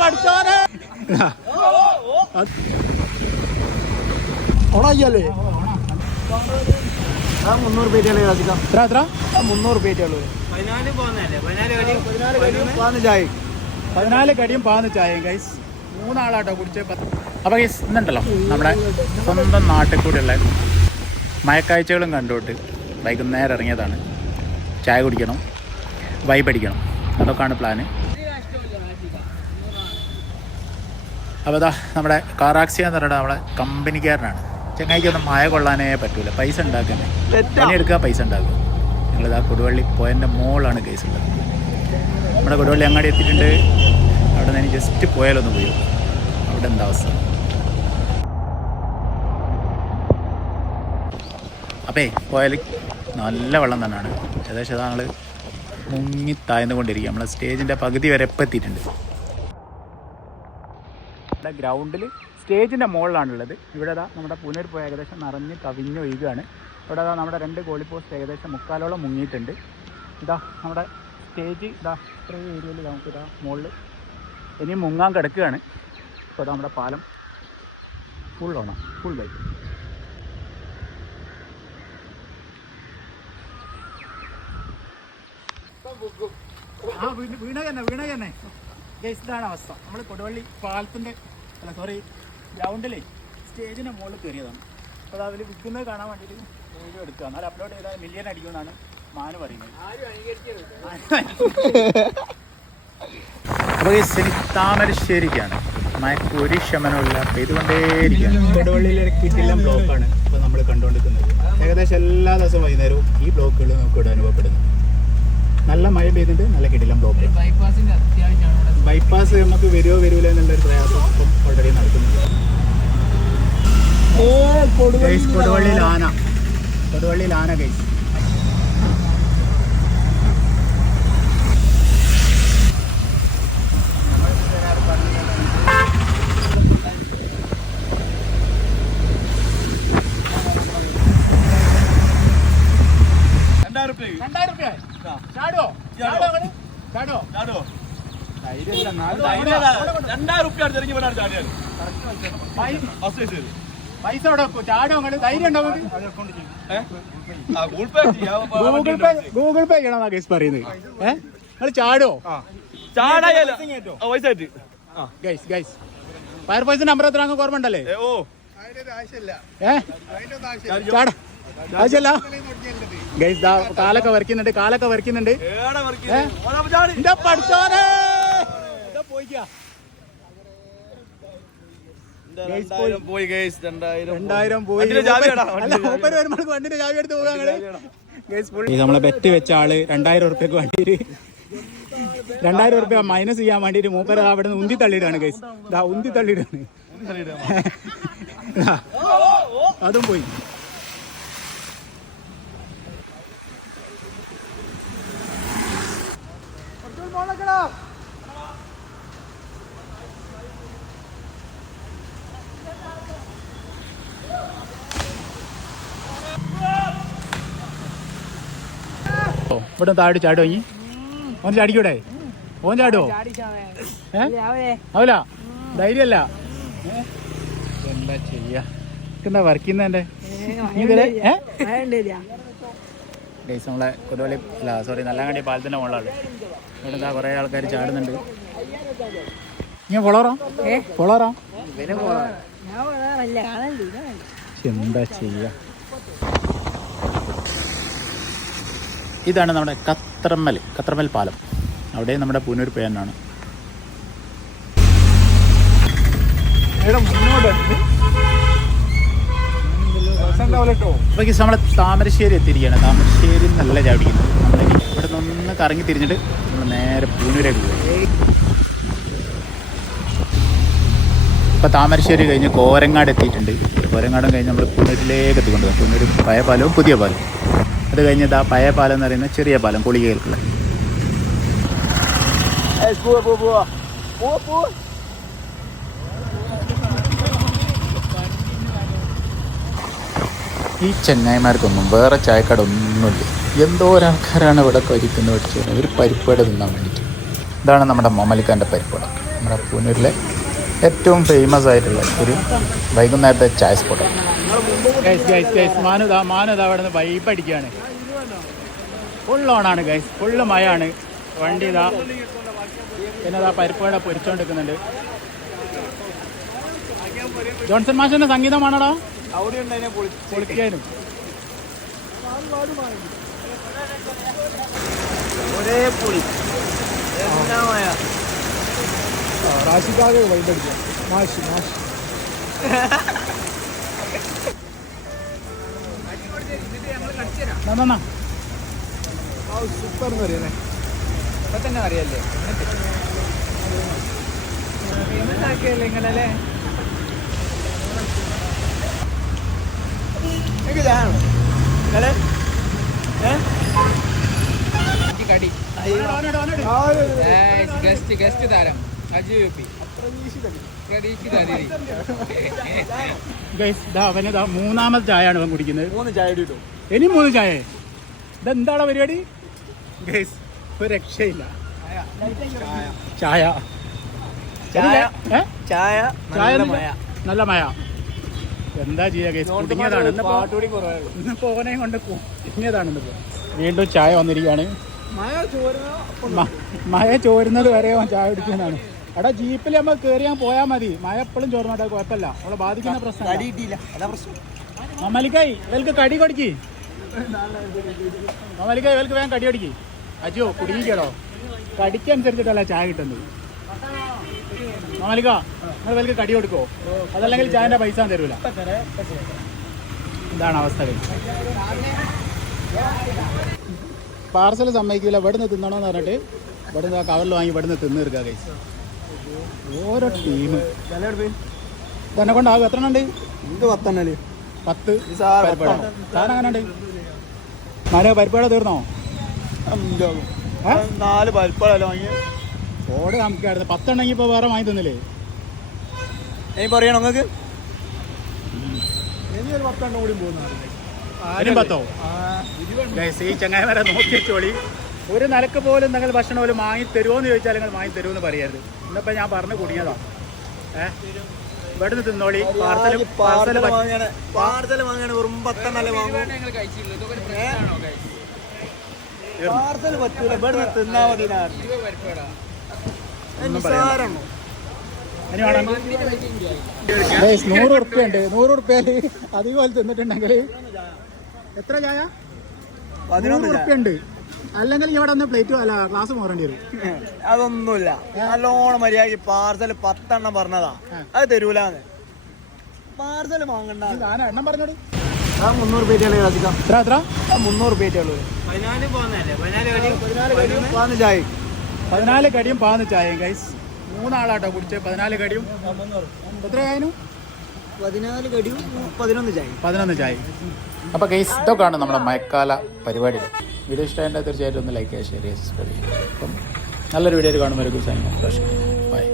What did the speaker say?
പഠിച്ചോനെ ഓണാക്കിയല്ലേ 300 രൂപ എത്ര 300 രൂപ 14 കടിയും 14 ചായയും ഗൈസ് 3 ആളാട്ടോ കുടിച്ചേ. അപ്പോൾ ഗൈസ് ഇന്നുണ്ടല്ലോ നമ്മുടെ സ്വന്തം നാട്ടിൽ കൂടെയുള്ള മഴക്കാഴ്ചകളും കണ്ടുകൊണ്ട് വൈകുന്നേരം ഇറങ്ങിയതാണ്. ചായ കുടിക്കണം, വൈബ് അടിക്കണം, അതൊക്കെയാണ് പ്ലാന്. അപ്പോൾ അതാ നമ്മുടെ കാറാക്സിയ എന്ന് പറയുന്നത് നമ്മളെ കമ്പനിക്കാരനാണ്. ചങ്ങായിക്കൊന്നും മഴ കൊള്ളാനേ പറ്റൂല, പൈസ ഉണ്ടാക്കണേ, പണിയെടുക്കുക, പൈസ ഉണ്ടാക്കുക. ഞങ്ങളിതാ കൊടുവള്ളി പോയതിൻ്റെ മോളാണ് കേസ് ഉള്ളത്. നമ്മുടെ കൊടുവള്ളി അങ്ങാടി എത്തിയിട്ടുണ്ട്. അവിടെ നിന്ന് ജസ്റ്റ് പോയാലൊന്ന് പോയി അവിടെ എന്താ അവസ്ഥ. അപ്പേ പോയാൽ നല്ല വെള്ളം തന്നെയാണ്. ഏകദേശം ഞങ്ങൾ മുങ്ങി താഴ്ന്നുകൊണ്ടിരിക്കുക. നമ്മളെ സ്റ്റേജിൻ്റെ പകുതി വരെ ഇപ്പം എത്തിയിട്ടുണ്ട്. ഇവിടെ ഗ്രൗണ്ടിൽ സ്റ്റേജിൻ്റെ മുകളിലാണുള്ളത്. ഇവിടെ നമ്മുടെ പുനർ പോയി ഏകദേശം നിറഞ്ഞ് കവിഞ്ഞൊഴുകുകയാണ്. ഇവിടെ നമ്മുടെ 2 ഗോളി പോസ്റ്റ് ഏകദേശം 3/4 മുങ്ങിയിട്ടുണ്ട്. ഇതാ നമ്മുടെ സ്റ്റേജ് ഇത്രയും ഏരിയയിൽ നമുക്ക് മുകളിൽ ഇനിയും മുങ്ങാൻ കിടക്കുകയാണ്. ഇപ്പോൾ നമ്മുടെ പാലം ഫുള്ളാണ്, ഫുൾ ബൈക്ക്. വീണ തന്നെ ഇതാണ് അവസ്ഥ. നമ്മൾ കൊടുവള്ളി പാലത്തിൻ്റെ ഗ്രൗണ്ടിലെ സ്റ്റേജിൻ്റെ മുകളിൽ കയറിയതാണ്. അപ്പോൾ അതിൽ വിൽക്കുന്നത് കാണാൻ വേണ്ടിയിട്ട് വീഡിയോ എടുക്കുക. എന്നാൽ അപ്ലോഡ് ചെയ്താൽ മില്യൺ അടിക്കുമെന്നാണ് മാന് പറയുന്നത്. അപ്പോൾ ഈ താമരശ്ശേരിക്കാണ് മഴക്ക് ഒരു ശമനമില്ല, പെയ്തുകൊണ്ടേയിരിക്കുകയാണ്. കൊടുവള്ളിയിലെ കിട്ടില്ല ബ്ലോക്കാണ് ഇപ്പോൾ നമ്മൾ കണ്ടുകൊണ്ടിരിക്കുന്നത്. ഏകദേശം എല്ലാ ദിവസവും വൈകുന്നേരവും ഈ ബ്ലോക്കുകൾ നമുക്കിവിടെ അനുഭവപ്പെടുന്നു. നല്ല മഴ പെയ്തിട്ട് നല്ല കിട്ടില്ല ബ്ലോക്ക്. ബൈപ്പാസ് നമുക്ക് വരില്ല എന്നുള്ളൊരു പ്രയാസം ഇപ്പം ഓൾറെഡി നടക്കുന്നുണ്ട്. കൊടുവള്ളിയിൽ ആന കൈസ്. പൈസ ചാടോ ധൈര്യം ഉണ്ടോ? ഗൂഗിൾ പേ ചെയ്യണമെന്നാ കേസ് പറയുന്നത്. നിങ്ങൾ ചാടോ? ഗൈസ് ഫയർഫോഴ്സിന്റെ നമ്പർ എത്ര അങ്ങ് ഓർമ്മ ഉണ്ടല്ലേ? ആവശ്യമല്ല ഗൈസ്. കാലൊക്കെ വരയ്ക്കുന്നുണ്ട്. പഠിച്ചോനെ പോയിക്കാ. 2000 പോയി. 2000 പോയി. വണ്ടിന്റെ ചാവി എടുത്ത് പോകാം. നമ്മളെ ബെറ്റ് വെച്ച ആള് 2000 ഉറുപ്പ്യക്ക് വേണ്ടിയിട്ട് 2000 ഉറുപ്പ്യ മൈനസ് ചെയ്യാൻ വേണ്ടിയിട്ട് മൂപ്പര അവിടെ നിന്ന് ഉന്തി തള്ളിയിടാണ് ഗൈസ്. ഉന്തി തള്ളിയിടാണ്. അതും പോയി. ഇവിടെ താഴെ ചാടുമോ? ഓൻ ചാടിക്കൂടെ? ഓൻ ചാടുവോ? ആവില്ല, ധൈര്യമല്ല. എന്താ ചെയ്യാ? എന്താ വർക്കുന്നതിന്റെ നമ്മളെ കൊടുവള്ളി നല്ലങ്ങാടി പാലത്തിന്റെ മുകളിലാണ്. ഇവിടെ എന്താ കുറെ ആൾക്കാർ ചാടുന്നുണ്ട്. ഞാൻ പൊളറാം. എന്താ ചെയ്യാ? ഇതാണ് നമ്മുടെ കത്രമ്മൽ പാലം. അവിടെ നമ്മുടെ പുനൂർ പേനാണ്. അപ്പോൾ നമ്മളെ താമരശ്ശേരി എത്തിയിരിക്കുകയാണ്. താമരശ്ശേരി നല്ല ചാടിക്കുന്നത്. നമ്മളിനി ഇവിടെ നിന്ന് കറങ്ങി തിരിഞ്ഞിട്ട് നമ്മൾ നേരെ പുനൂരേക്ക് പോകും. ഇപ്പോൾ താമരശ്ശേരി കഴിഞ്ഞ് കോരങ്ങാട് എത്തിയിട്ടുണ്ട്. കോരങ്ങാടും കഴിഞ്ഞ് നമ്മൾ പുനൂരിലേക്ക് എത്തിക്കൊണ്ടുപോകും. പുനൂർ പഴയ പാലവും പുതിയ പാലം. അത് കഴിഞ്ഞത് ആ പഴയ പാലം എന്ന് പറയുന്ന ചെറിയ പാലം, കുളികേൽക്കുള്ള. ഈ ചെങ്ങായിമാർക്കൊന്നും വേറെ ചായക്കട ഒന്നുമില്ല. എന്തോ ഒരാൾക്കാരാണ് ഇവിടെ കഴിക്കുന്നത്. വെച്ചാൽ ഒരു പരിപ്പട തിന്നാൻ വേണ്ടിയിട്ട്. ഇതാണ് നമ്മുടെ മൊമലിക്കാൻ്റെ പരിപ്പട. നമ്മുടെ പൂനൂരിലെ ഏറ്റവും ഫേമസ് ആയിട്ടുള്ള ഒരു വൈകുന്നേരത്തെ ചായ സ്പോട്ടാണ്. മാനുദാ അവിടെ നിന്ന് വൈബ് അടിക്കുകയാണ്. ഫുൾ ഓണാണ് ഗൈസ്, ഫുള്ള് മഴയാണ്. വണ്ടി ഇതാ പിന്നെ ഇതാ പരിപ്പുവട പൊരിച്ചോണ്ടിരിക്കുന്നുണ്ട്. ജോൺസൺ മാഷിന്റെ സംഗീതമാണോടാ പൊളിക്കാനും. സൂപ്പർ എന്ന് പറയുന്നേ ഇപ്പൊ തന്നെ അറിയല്ലേ നിങ്ങളല്ലേ കടി ഗസ്റ്റ് താരം അജു യുപി അവന് മൂന്നാമത്തെ ചായയാണ് അവൻ കുടിക്കുന്നത്. 3 ചായ ഇട്ടു. ഇനി 3 ചായ. ഇതെന്താണ് പരിപാടി ഗൈസ്? ഒരു രക്ഷയില്ല. ചായ ചായ നല്ല മഴ. എന്താ ചെയ്യാ ഗൈസ്? കുടുങ്ങിയതാണ് ഇന്നിപ്പോ ഓനെയും കൊണ്ട് കുടുങ്ങിയതാണ്. ഇന്നിപ്പോ വീണ്ടും ചായ വന്നിരിക്കുകയാണ്. മഴ ചോരുന്നത് വരെ അവൻ ചായ കുടിക്കുന്നതാണ്. എടാ ജീപ്പിൽ നമ്മൾ കയറിയാൽ പോയാൽ മതി. മഴ എപ്പോഴും ചോർന്നോട്ടെ, കുഴപ്പമില്ല. അവളെ ബാധിക്കുന്ന പ്രശ്നം. മമലിക്കായി ഇവർക്ക് കടി കൊടുക്കി. മമലിക്കായി ഇവർക്ക് വേഗം കടി കൊടുക്കി. അജോ കുടുങ്ങിക്കടോ. കടിക്കനുസരിച്ചിട്ടല്ല ചായ കിട്ടുന്നത്. മമലിക്ക നിങ്ങൾ ഇവർക്ക് കടി കൊടുക്കോ? അതല്ലെങ്കിൽ ചായന്റെ പൈസ തരൂല. ഇതാണ് അവസ്ഥ. പാർസൽ സമ്മതിക്കില്ല. ഇവിടുന്ന് തിന്നണമെന്ന് പറഞ്ഞിട്ട് ഇവിടുന്ന് കവറിൽ വാങ്ങി ഇവിടുന്ന് തിന്ന് തീർക്കുക കഴിച്ചു. ഓരോ ടീം തന്നെ കൊണ്ടാകും. എത്ര ഉണ്ട്? 10 സാധനം അങ്ങനെ ഉണ്ട്. പരിപ്പാട തീർന്നോ? 4 പരിപ്പാടല്ലോ വാങ്ങി. ഓട് നമുക്കായിരുന്നു. 10 ഉണ്ടെങ്കിൽ ഇപ്പോൾ വേറെ വാങ്ങി തന്നില്ലേ? പറയണോ നിങ്ങൾക്ക്? ഇനിയൊരു 10 എണ്ണം കൂടി പോകുന്നതാണ്. 10 ഈ ചങ്ങായിമാരെ നോക്കി വെച്ചോളി. ഒരു നിലക്ക് പോലും നിങ്ങൾ ഭക്ഷണം പോലും വാങ്ങി തരുമോ എന്ന് ചോദിച്ചാൽ നിങ്ങൾ വാങ്ങി തരുമെന്ന് പറയരുത്. ഇന്നിപ്പോൾ ഞാൻ പറഞ്ഞു കുടുങ്ങിയതാ. ഇവിടുന്ന് തിന്നോളി. പാർസൽ പറ്റൂല. ഇവിടുന്ന് തിന്നാ മതി. 100 ഉറുപ്പ്യുണ്ട്. 100 ഉറുപ്പ്യയില് അതുപോലെ തിന്നിട്ടുണ്ടെങ്കിൽ എത്ര ചായ? 11 ഉറുപ്പ്യുണ്ട്. അല്ലെങ്കിൽ ഇവിടെ ഒന്ന് പ്ലേറ്റ് അല്ല ഗ്ലാസ് മോറേണ്ടി വരും. അതൊന്നുമില്ല. നല്ലോണം മര്യാദക്ക് പാർസൽ 10 എണ്ണം പറഞ്ഞതാ. അത് തരൂലാന്ന്. പാർസൽ വാങ്ങണ്ട. എണ്ണം പറഞ്ഞോടി. 300 രൂപ. എത്ര 300 രൂപ. 14 കടിയും 14 ചായയും ഗൈസ്. 3 ആളാട്ടോ കുടിച്ചത്. 14 കടിയും എത്ര ചായനും? 14 കടിയും 11 ചായ. അപ്പോൾ ഗൈസ് ഇതൊക്കെയാണ് നമ്മുടെ മഴക്കാല പരിപാടികൾ. വീഡിയോ ഇഷ്ടമായിട്ട് തീർച്ചയായിട്ടും ഒന്ന് ലൈക്ക് ചെയ്യുക, ഷെയർ ചെയ്യുക, സബ്സ്ക്രൈബ് ചെയ്യുക. അപ്പം നല്ലൊരു വീഡിയോ കാണുമ്പോൾ ബൈ.